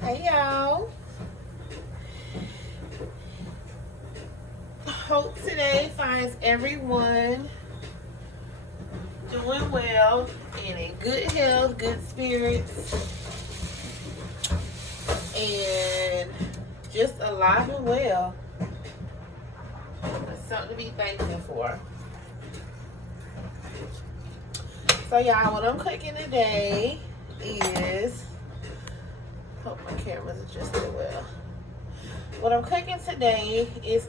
Hey y'all. Hope today finds everyone doing well and in good health, good spirits, and just alive and well. That's something to be thankful for. So y'all, what I'm cooking today is, hope my camera's adjusted well. What I'm cooking today is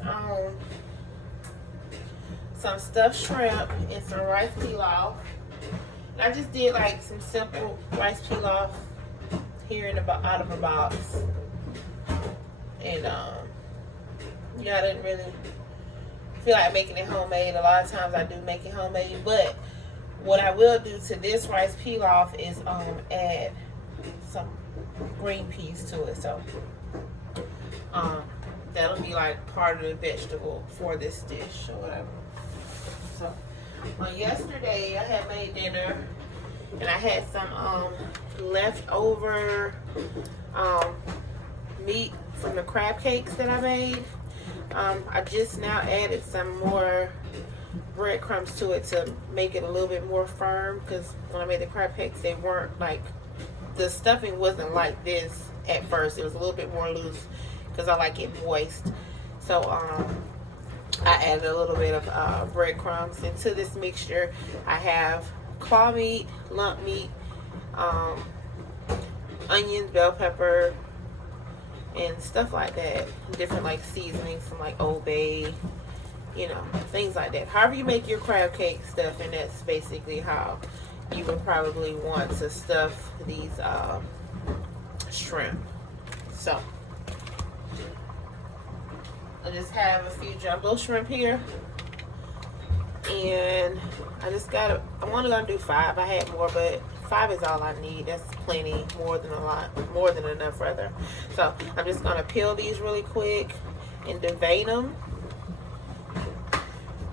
some stuffed shrimp and some rice pilaf. And I just did like some simple rice pilaf here out of a box. And yeah, I didn't really feel like making it homemade. A lot of times I do make it homemade, but what I will do to this rice pilaf is add some green peas to it. So that'll be like part of the vegetable for this dish or whatever. So yesterday I had made dinner and I had some leftover meat from the crab cakes that I made. I just now added some more breadcrumbs to it to make it a little bit more firm, because when I made the crab cakes, they weren't like, the stuffing wasn't like this at first. It was a little bit more loose because I like it moist. So I added a little bit of breadcrumbs into this mixture. I have claw meat, lump meat, onions, bell pepper, and stuff like that. Different like seasonings, some like Old Bay, you know, things like that. However you make your crab cake stuff, and that's basically how you would probably want to stuff these shrimp. So I just have a few jumbo shrimp here, and I'm only gonna do 5. I had more, but 5 is all I need. That's plenty, more than enough rather. So I'm just gonna peel these really quick and devein them.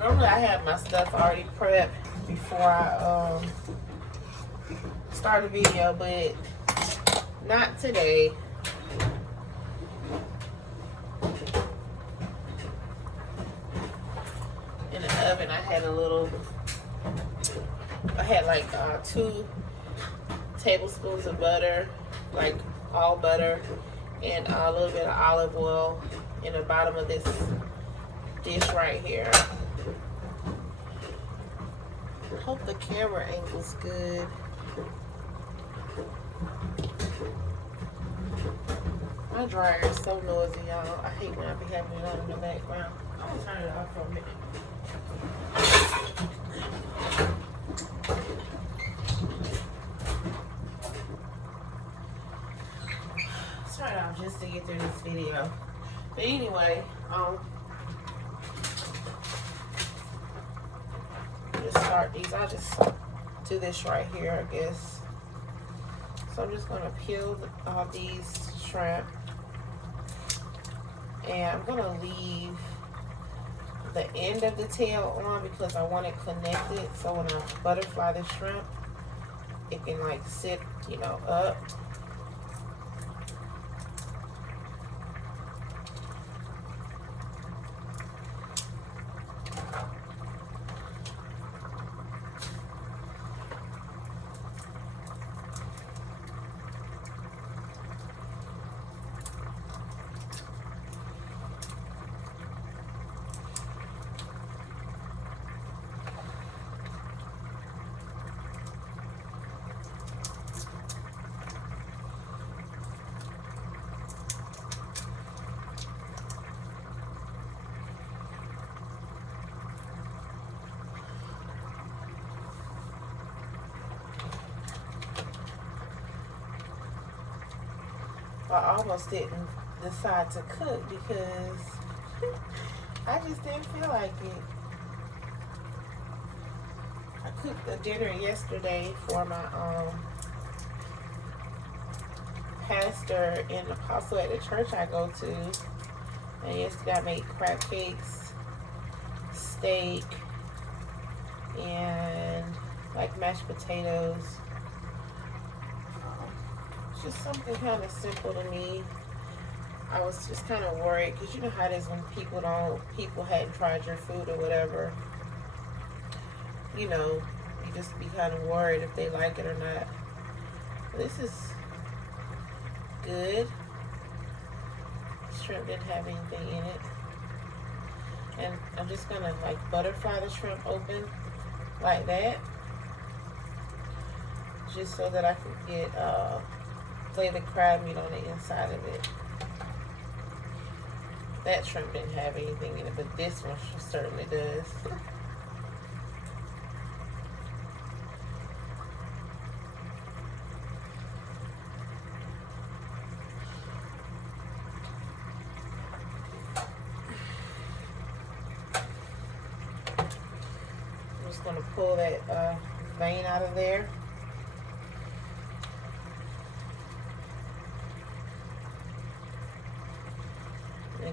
Normally I have my stuff already prepped before I start the video, but not today. In the oven I had like 2 tablespoons of butter, like all butter, and a little bit of olive oil in the bottom of this dish right here. I hope the camera angle's good. My dryer is so noisy, y'all. I hate when I be having it on in the background. I'm gonna turn it off for a minute. Turn it off just to get through this video. But anyway, just start these. I'll just do this right here, I guess. So I'm just gonna peel all these shrimp, and I'm gonna leave the end of the tail on because I want it connected, so when I butterfly the shrimp, it can like sit, you know, up. I almost didn't decide to cook because I just didn't feel like it. I cooked a dinner yesterday for my pastor and apostle at the church I go to. And yesterday I made crab cakes, steak, and like mashed potatoes, just something kind of simple to me. I was just kind of worried because you know how it is when people hadn't tried your food or whatever. You know, you just be kind of worried if they like it or not. This is good. Shrimp didn't have anything in it. And I'm just gonna like butterfly the shrimp open like that. Just so that I can get lay the crab meat on the inside of it. That shrimp didn't have anything in it, but this one certainly does. I'm just going to pull that vein out of there.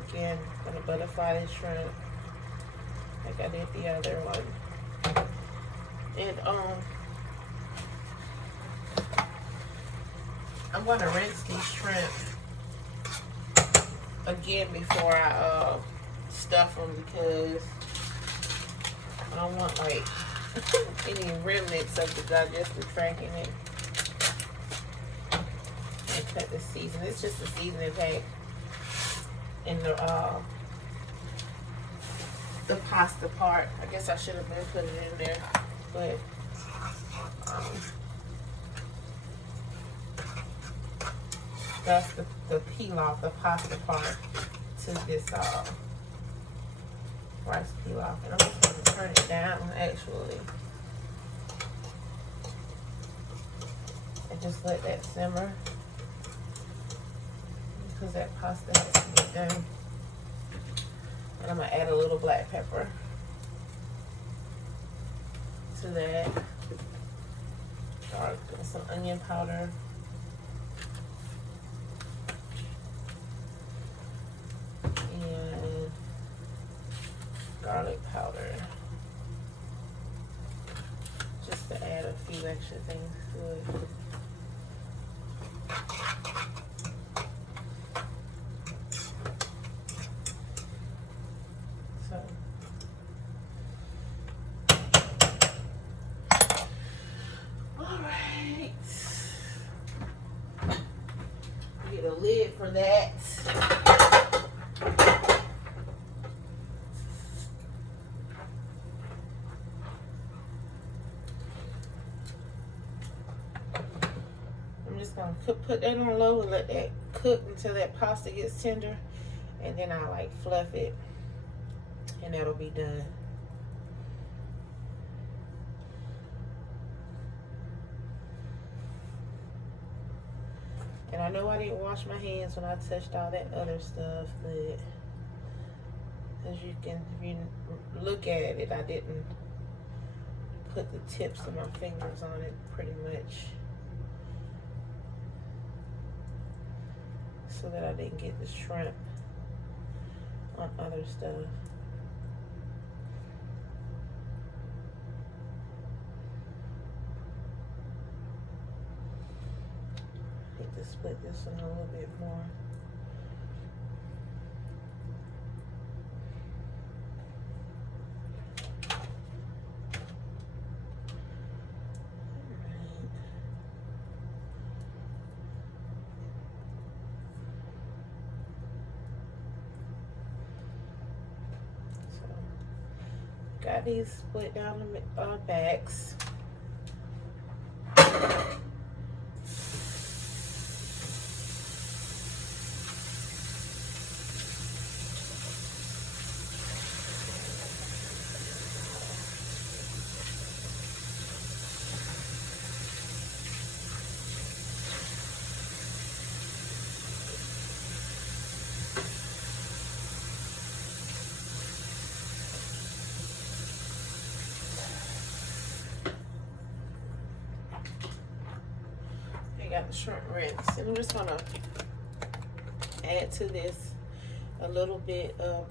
Again, I'm gonna butterfly this shrimp like I did the other one. And I'm gonna rinse these shrimp again before I stuff them, because I don't want like any remnants of the digestive tract in it. And cut the seasoning. It's just a seasoning pack in the pasta part. I guess I should have been putting it in there, but that's the pilaf, the pasta part to this rice pilaf. And I'm just going to turn it down actually, and just let that simmer, because that pasta has to get done. And I'm going to add a little black pepper to that. Garlic and some onion powder. And garlic powder. Just to add a few extra things to it. Get a lid for that. I'm just gonna put that on low and let that cook until that pasta gets tender, and then I like fluff it, and that'll be done. And I know I didn't wash my hands when I touched all that other stuff, but as you can, if you look at it, I didn't put the tips of my fingers on it pretty much, so that I didn't get the shrimp on other stuff. To split this one a little bit more. So, got these split down the backs. Got the shrimp rinsed, and I'm just gonna add to this a little bit of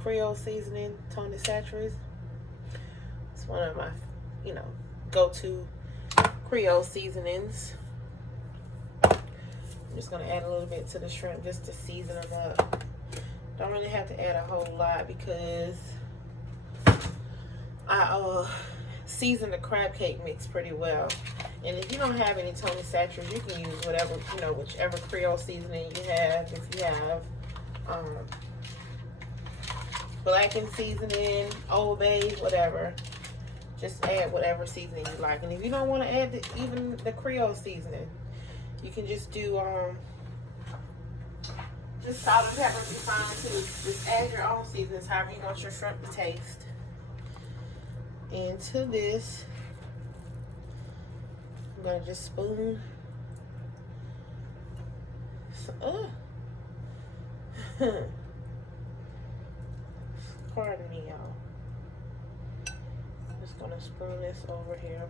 Creole seasoning, Tony Chachere's. It's one of my, go-to Creole seasonings. I'm just gonna add a little bit to the shrimp just to season them up. Don't really have to add a whole lot because I season the crab cake mix pretty well. And if you don't have any Tony Satchers, you can use whatever, you know, whichever Creole seasoning you have. If you have blackened seasoning, Old Bay, whatever, just add whatever seasoning you like. And if you don't want to add even the Creole seasoning, you can just do just salt and pepper be fine too. Just add your own seasonings, however you want your shrimp to taste. Into this, I'm gonna just spoon. Pardon me, y'all. I'm just gonna spoon this over here.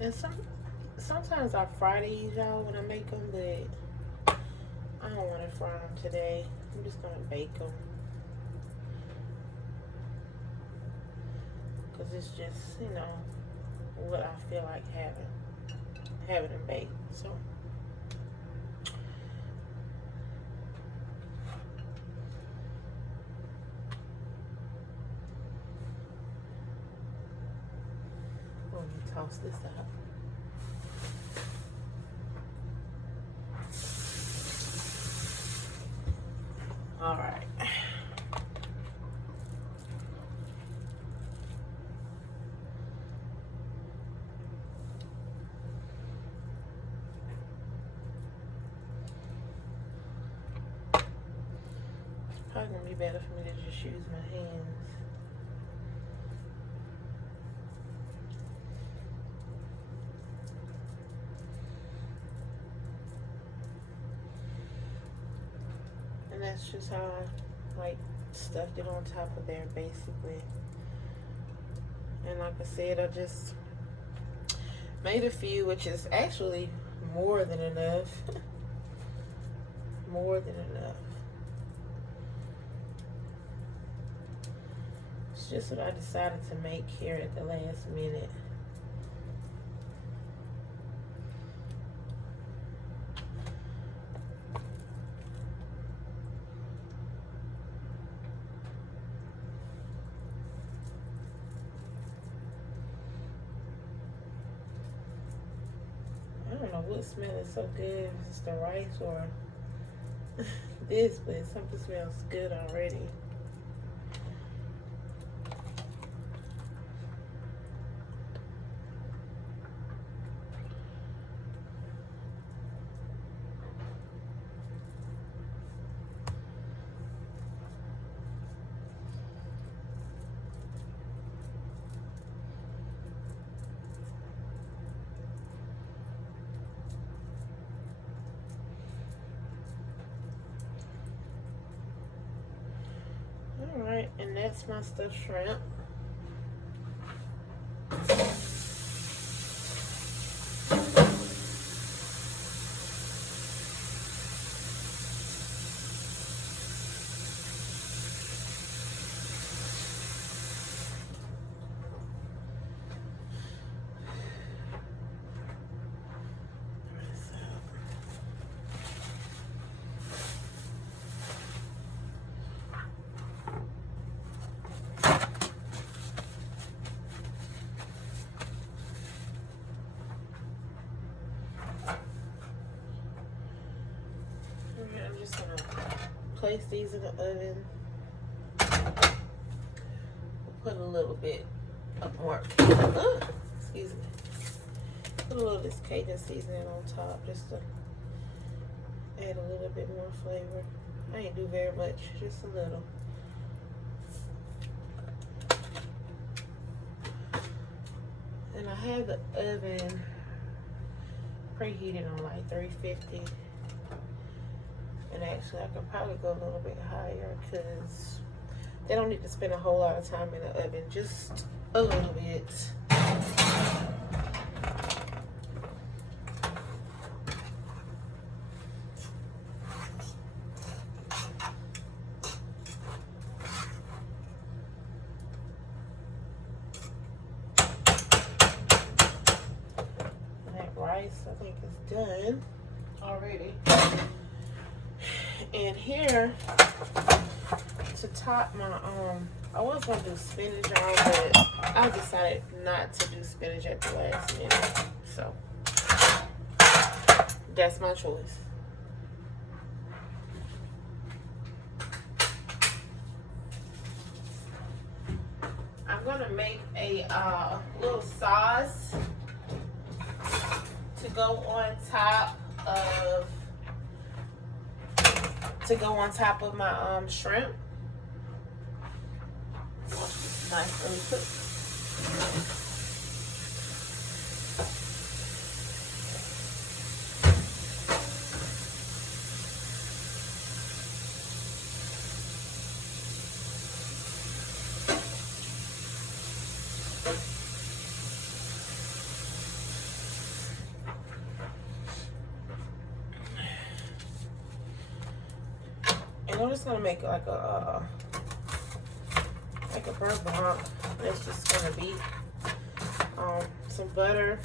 And sometimes I fry these, y'all, when I make them, but I don't want to fry them today. I'm just gonna bake them. Cause it's just, you know, what I feel like having them baked. So let me toss this out. All right. Probably gonna be better for me to just use my hands. And that's just how I like stuffed it on top of there basically. And like I said, I just made a few, which is actually more than enough. More than enough. It's just what I decided to make here at the last minute. I don't know what smells so good, if it's the rice or this, but something smells good already. Alright, and that's my stuffed shrimp. I'm just gonna place these in the oven. Put a little bit of more, excuse me. Put a little of this Cajun seasoning on top just to add a little bit more flavor. I ain't do very much, just a little. And I have the oven preheated on like 350. And actually, I could probably go a little bit higher because they don't need to spend a whole lot of time in the oven, just a little bit. And that rice, I think, is done. already. And here to top my I was gonna do spinach on, but I decided not to do spinach at the last minute. So that's my choice. I'm gonna make a little sauce to go on top of my shrimp. Nicely cooked. And I'm just gonna make like a Buerre Blanc. That's just gonna be some butter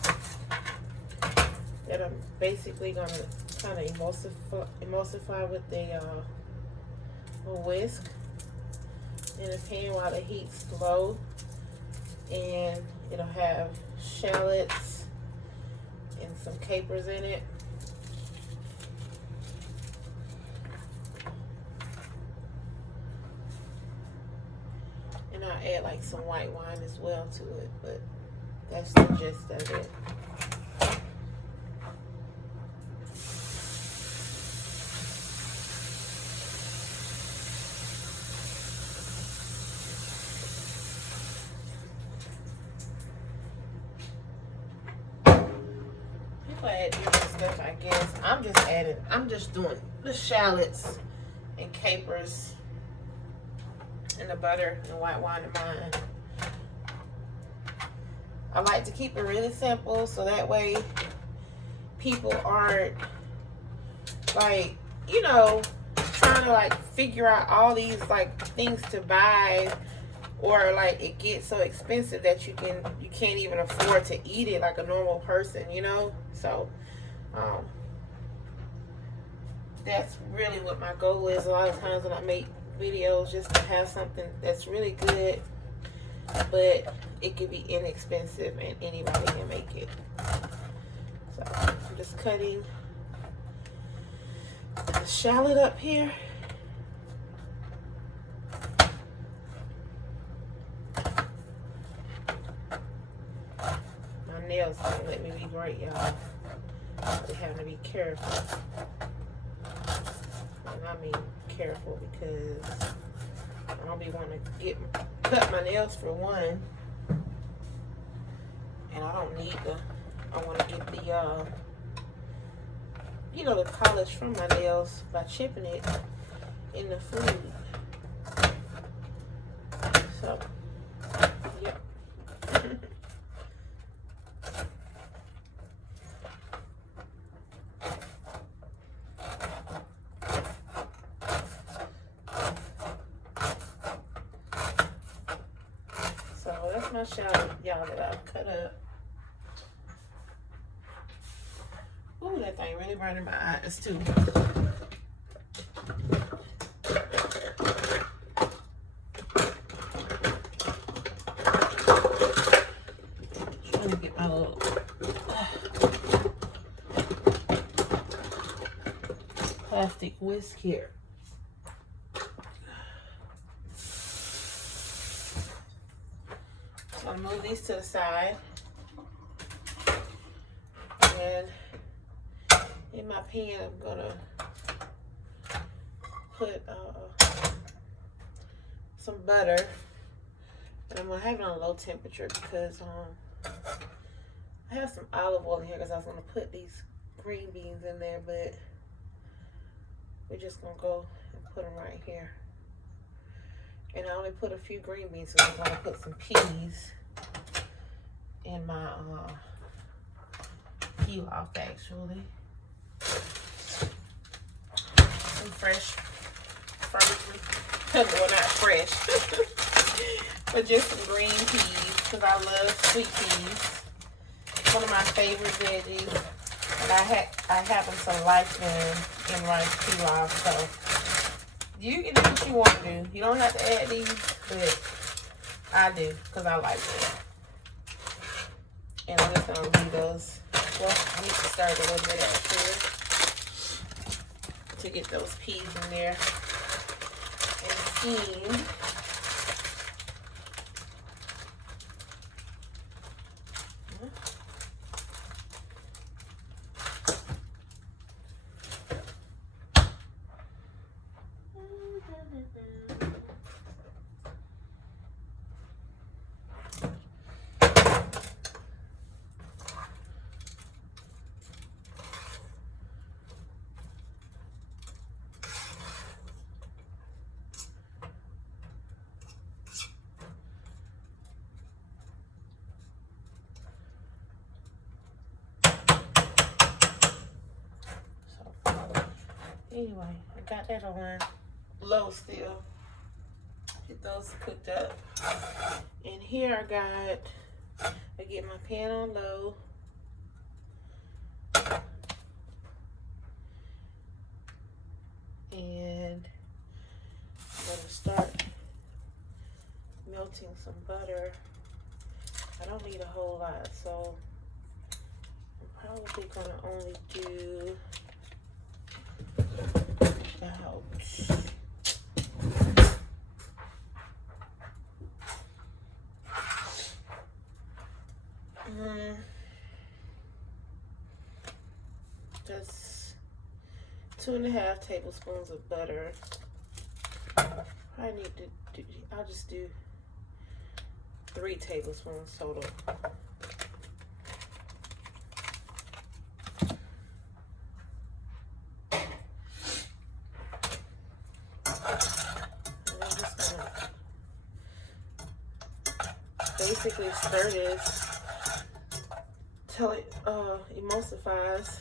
that I'm basically gonna kind of emulsify with a whisk in a pan while the heat's low, and it'll have shallots and some capers in it. And I'll add like some white wine as well to it, but that's the gist of it. People add different stuff, I guess. I'm just doing the shallots and capers and the butter and white wine in mine. I like to keep it really simple so that way people aren't like, you know, trying to like figure out all these like things to buy, or like it gets so expensive that you can't even afford to eat it like a normal person, you know. So that's really what my goal is a lot of times when I make videos, just to have something that's really good, but it could be inexpensive and anybody can make it. So I'm just cutting the shallot up here. My nails don't let me be great, y'all. They have to be careful. And I mean careful because I don't be wanting to cut my nails for one, and I don't need I want to get the you know, the polish from my nails by chipping it in the food. So yep. That's my shallot, y'all, that I've cut up. Ooh, that thing really burning my eyes too. Trying to get my little plastic whisk here. I'm gonna move these to the side, and in my pan I'm gonna put some butter, and I'm gonna have it on low temperature because I have some olive oil in here because I was gonna put these green beans in there, but we're just gonna go and put them right here. And I only put a few green beans, so I'm gonna put some peas in my pilaf, actually. Some fresh, well, not fresh, but just some green peas because I love sweet peas. One of my favorite veggies. And I happen to like them in rice pilaf, so you can do what you want to do. You don't have to add these, but I do because I like them. And I'm just gonna leave those. Well, I need to start a little bit extra to get those peas in there and steamed. Anyway, I got that on low still. Get those cooked up. And here I get my pan on low. And I'm gonna start melting some butter. I don't need a whole lot, so I'm probably gonna only do about just 2.5 tablespoons of butter. I need to do, I'll just do 3 tablespoons total. Basically stir this till it emulsifies.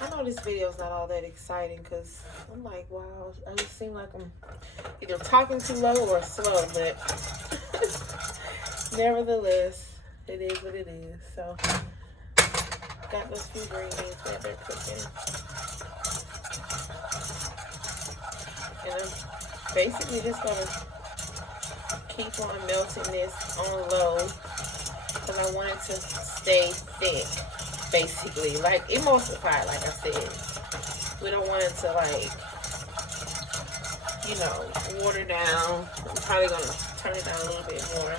I know this video is not all that exciting because I'm like, wow, I just seem like I'm either talking too low or slow, but nevertheless, it is what it is. So, got those few green beans that they're cooking. And I'm basically just gonna keep on melting this on low because I want it to stay thick, basically, like emulsified, like I said. We don't want it to, like, you know, water down. I'm probably gonna turn it down a little bit more.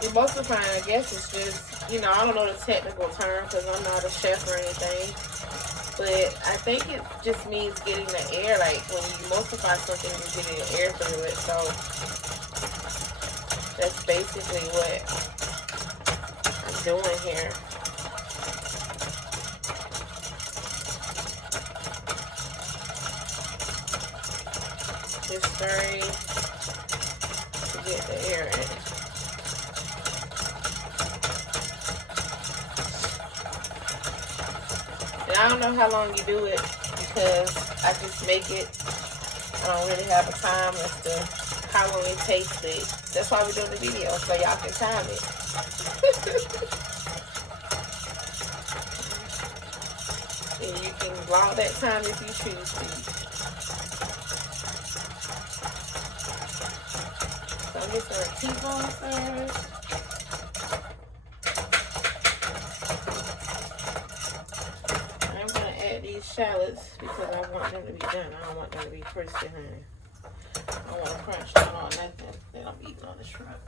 Emulsifying, I guess, is just, you know, I don't know the technical term because I'm not a chef or anything, but I think it just means getting the air, like when you emulsify something, you're getting the air through it. So that's basically what I'm doing here. Just stirring to get the air in. I don't know how long you do it because I just make it. I don't really have a time as to how long it takes it. That's why we're doing the video, so y'all can time it. And you can log that time if you choose to. So I'm just going to keep on first. Shallots because I want them to be done. I don't want them to be crispy, honey. I don't want to crunch them on nothing that I'm eating on the shrimp.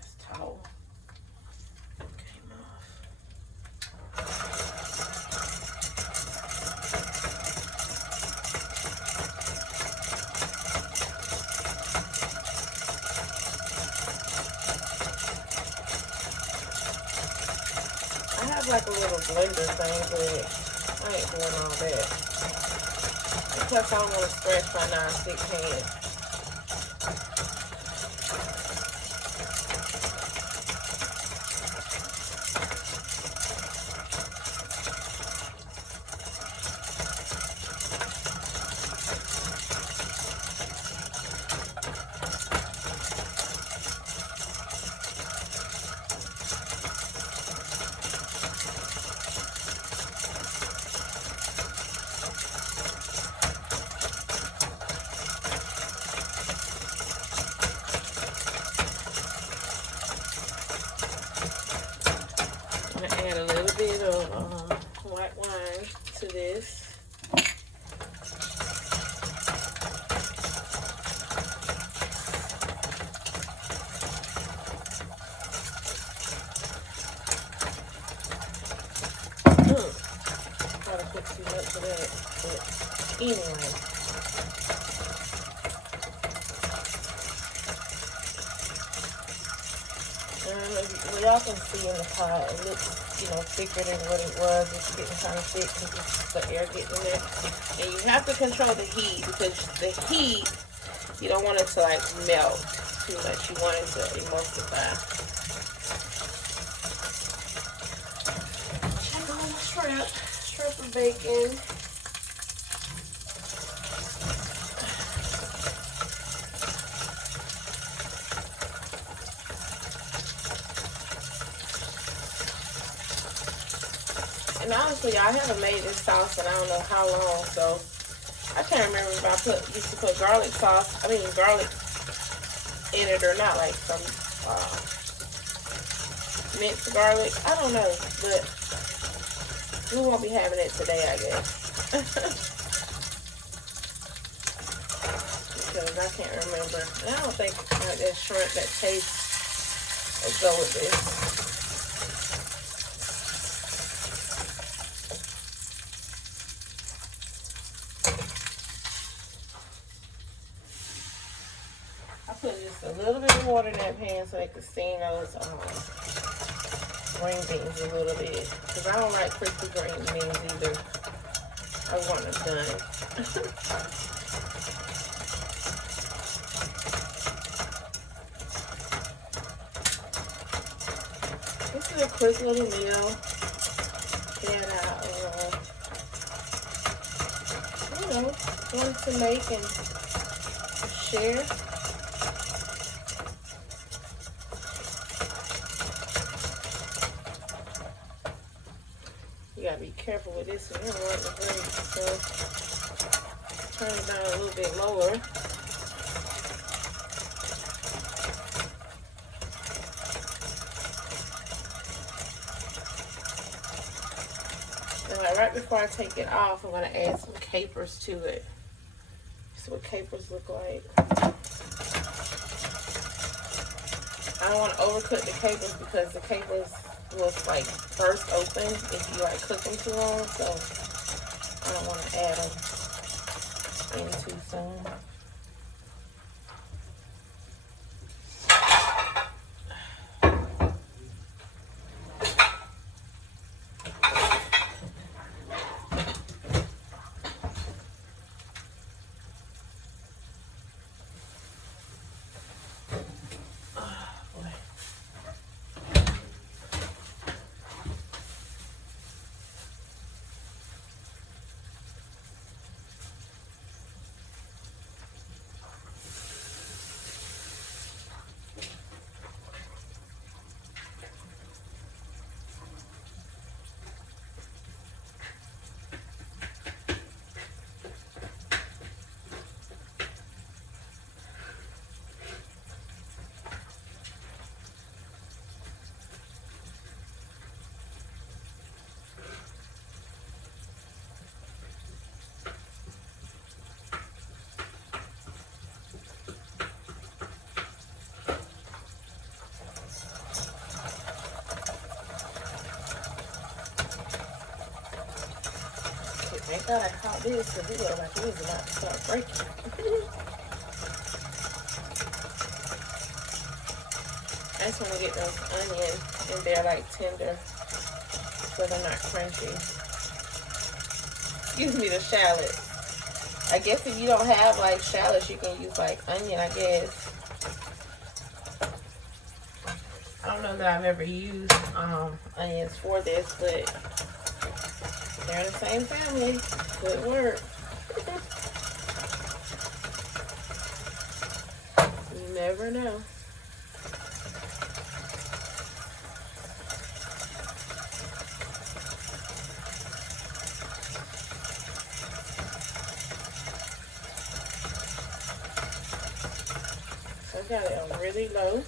This towel came off. Like a little blender thing, but I ain't doing all that. I Plus, I don't want to scratch my non-stick pan. Add a little bit of white wine to this. Gotta put too much of that, but anyway. Well, y'all can see in the pot, it looks, you know, thicker than what it was. It's getting kind of thick because it's the air getting in there. And you have to control the heat because the heat, you don't want it to like melt too much. You want it to emulsify. Check on the shrimp and bacon. And honestly, I haven't made this sauce in I don't know how long, so I can't remember if I used to put garlic in it or not, like some minced garlic. I don't know, but we won't be having it today, I guess. Because I can't remember. And I don't think that shrimp, that taste will go with this. Put just a little bit of water in that pan so they can steam those green beans a little bit. Because I don't like crispy green beans either. I want them done. This is a quick little meal that I, you know, wanted to make and share. You gotta be careful with this one. You don't want it to break, so turn it down a little bit lower. And like right before I take it off, I'm gonna add some capers to it. This is what capers look like. I don't want to overcook the capers because the capers will like burst open if you like cook them too long, so I don't want to add them in too soon. Thank God I caught this because it looked like it was about to start breaking. I just want to get those onions and they're like tender so they're not crunchy. Excuse me, the shallot. I I guess if you don't have like shallots, you can use like onion, I guess. I don't know that I've ever used onions for this, but they're in the same family. Could work. You never know. So I got it on really low.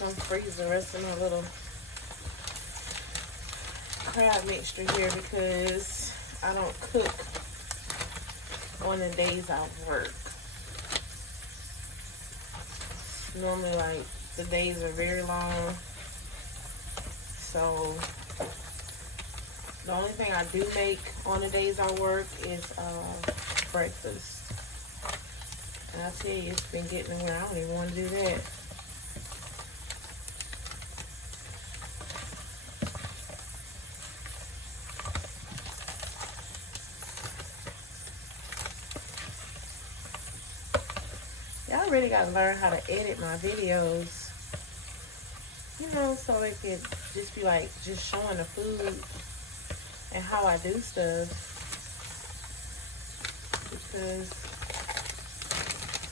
I'm gonna freeze the rest of my little crab mixture here because I don't cook on the days I work. Normally, like, the days are very long, so the only thing I do make on the days I work is breakfast. And I tell you, it's been getting to where I don't even want to do that. Y'all really gotta learn how to edit my videos, you know, so it could just be like just showing the food and how I do stuff, because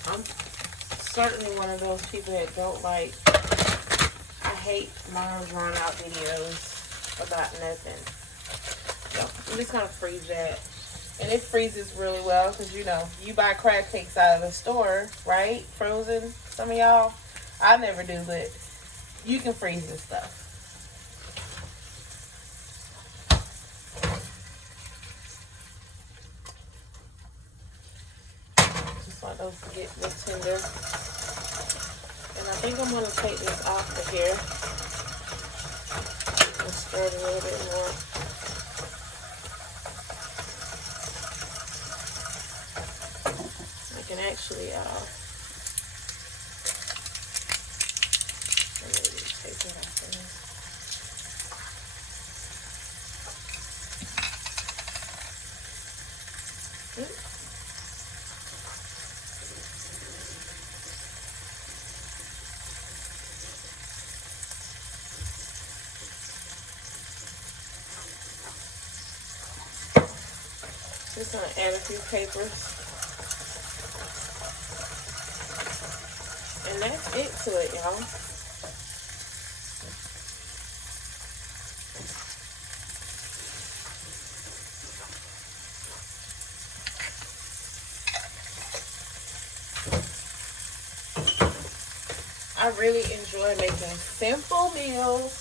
I'm certainly one of those people that don't like, I hate long drawn out videos about nothing. So I'm just gonna freeze that. And it freezes really well because, you know, you buy crab cakes out of the store, right? Frozen. Some of y'all, I never do, but you can freeze this stuff. Just want those to get real tender. And I think I'm going to take this off of here and stir it a little bit more. Can actually let me take it off of here. Just gonna add a few capers. And that's it to it, y'all. I really enjoy making simple meals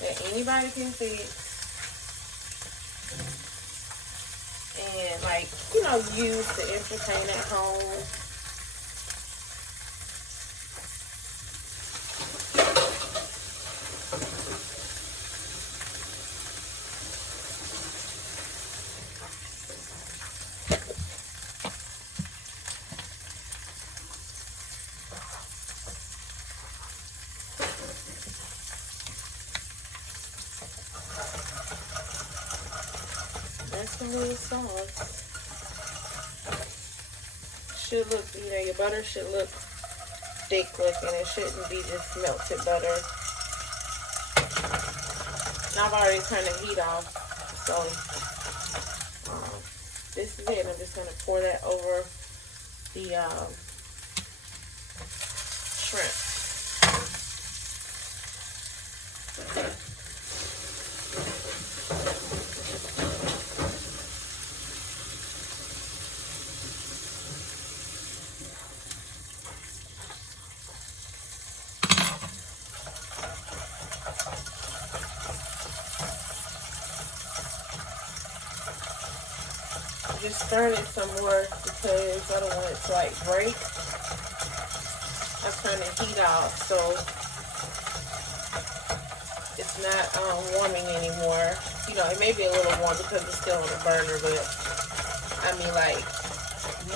that anybody can fix. And, like, you know, use to entertain at home. That's a little sauce. Should look, you know, your butter should look thick looking. It shouldn't be just melted butter. Now I've already turned the heat off, so this is it. I'm just gonna pour that over the shrimp. Just stirring it some more because I don't want it to like break. I turn the heat off, so it's not warming anymore. You know, it may be a little warm because it's still on the burner, but I mean like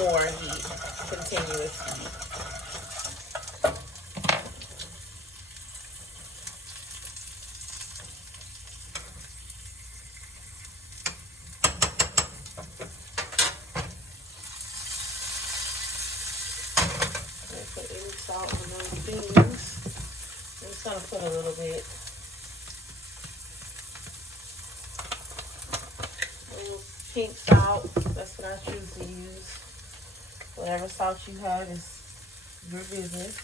more heat, continuous heat. Put any salt on those beans. I'm just gonna put a little bit. A little pink salt. That's what I choose to use. Whatever salt you have is your business.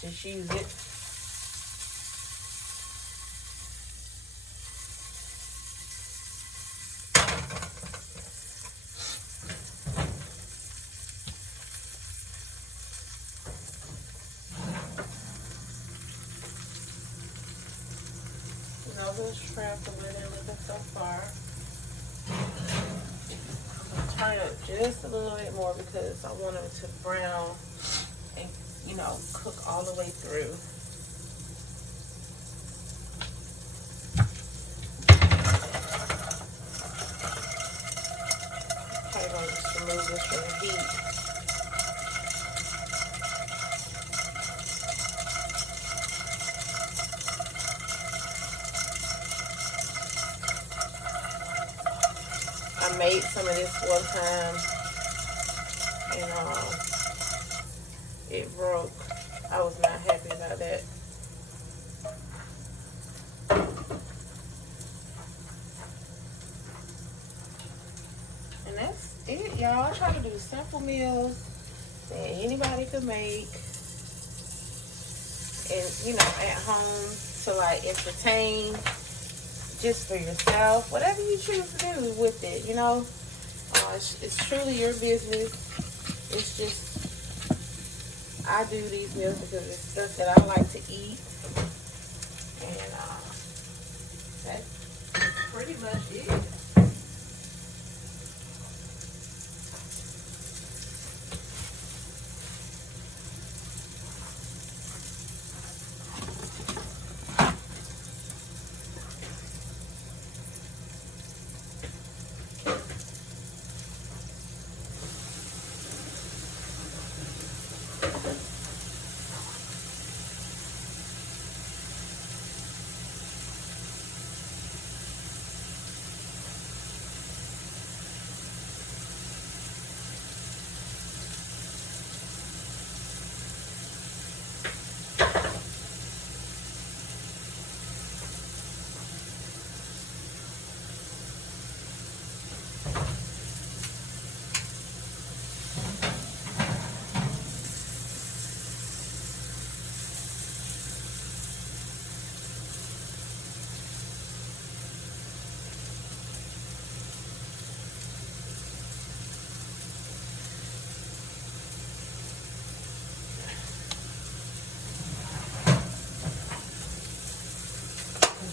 Just use it. Now those shrimp the way they're looking so far. Turn it just a little bit more because I want them to brown and, you know, cook all the way through. Okay, I'm going to just remove this from the heat. I made some of this one time and it broke. I was not happy about that. And that's it, y'all. I try to do simple meals that anybody could make and, you know, at home to like entertain. Just for yourself, whatever you choose to do with it, you know, it's truly your business. It's just, I do these meals because it's stuff that I like to eat, and that's pretty much it.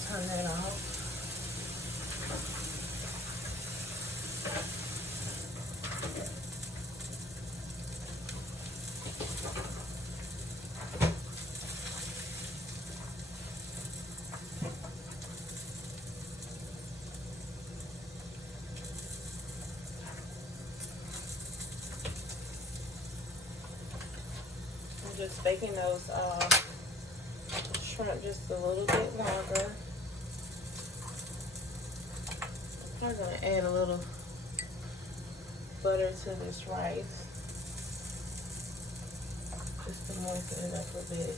Turn that off. I'm just baking those shrimp just a little bit longer. I'm going to add a little butter to this rice just to moisten it up a bit.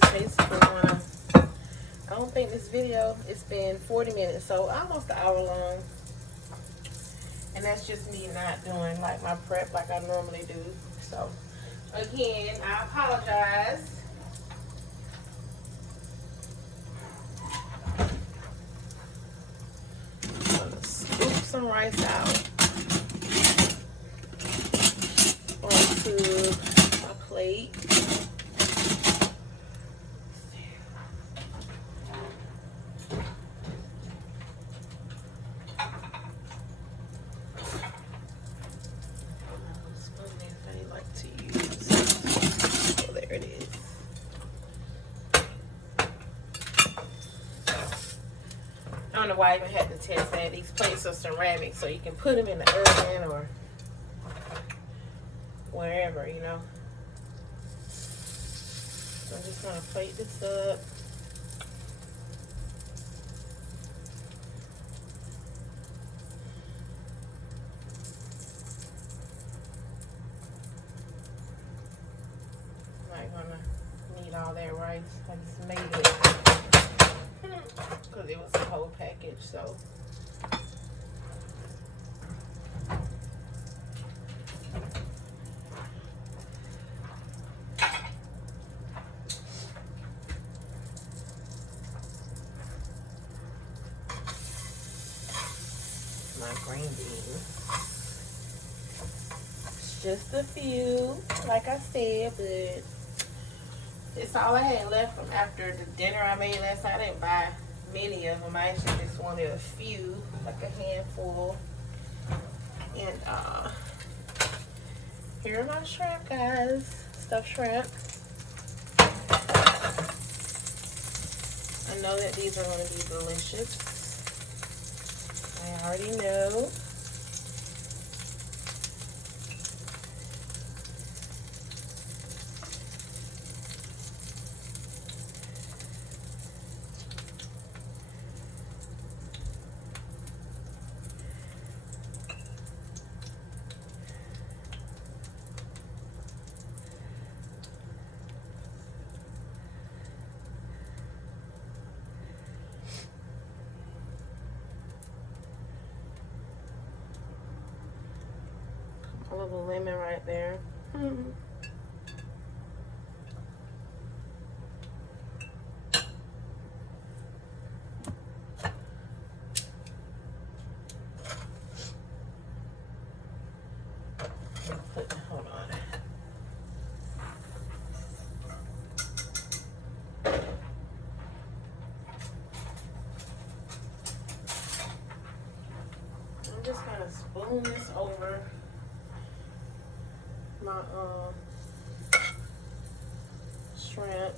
just basically wanna, I don't think this video, it's been 40 minutes, so almost an hour long. And that's just me not doing like my prep like I normally do. So again, I apologize. I'm gonna scoop some rice out onto my plate. I don't know why I even had to test that. These plates are ceramic, so you can put them in the oven or wherever, you know. So I'm just going to plate this up. I'm not going to need all that rice. I just made it because it was a whole package, so. My green beans. It's just a few, like I said, but it's all I had left from after the dinner I made last night. I didn't buy many of them. I actually just wanted a few, like a handful. And here are my shrimp, guys. Stuffed shrimp. I know that these are going to be delicious. I already know. A little lemon right there. Hold on. I'm just gonna spoon this over my shrimp.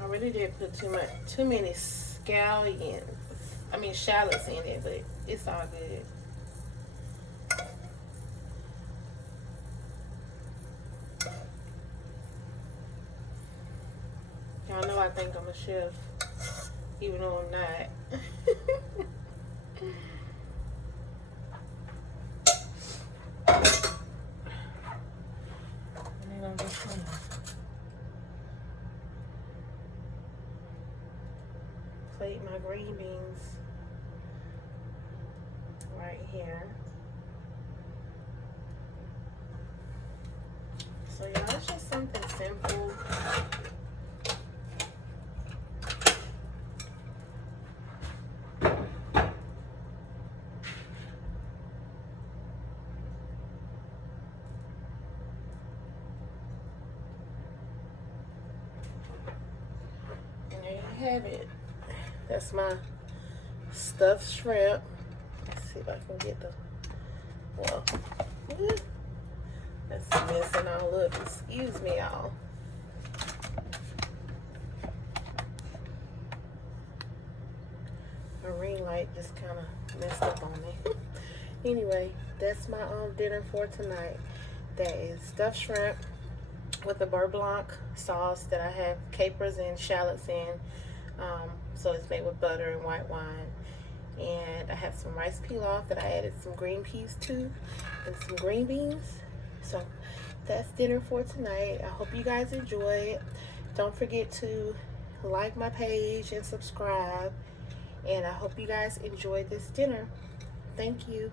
I really did put too many shallots in it, but it's all good. Y'all know I think I'm a chef, even though I'm not. And then I'm just gonna plate my green beans right here. So y'all, it's just something simple. And there you have it. That's my stuffed shrimp. Let's see if I can get the, well, that's messing all up. Excuse me, y'all. My ring light just kind of messed up on me. Anyway, that's my dinner for tonight. That is stuffed shrimp with the Buerre Blanc sauce that I have capers and shallots in. So it's made with butter and white wine. And I have some rice pilaf that I added some green peas to and some green beans. So that's dinner for tonight. I hope you guys enjoy it. Don't forget to like my page and subscribe. And I hope you guys enjoyed this dinner. Thank you.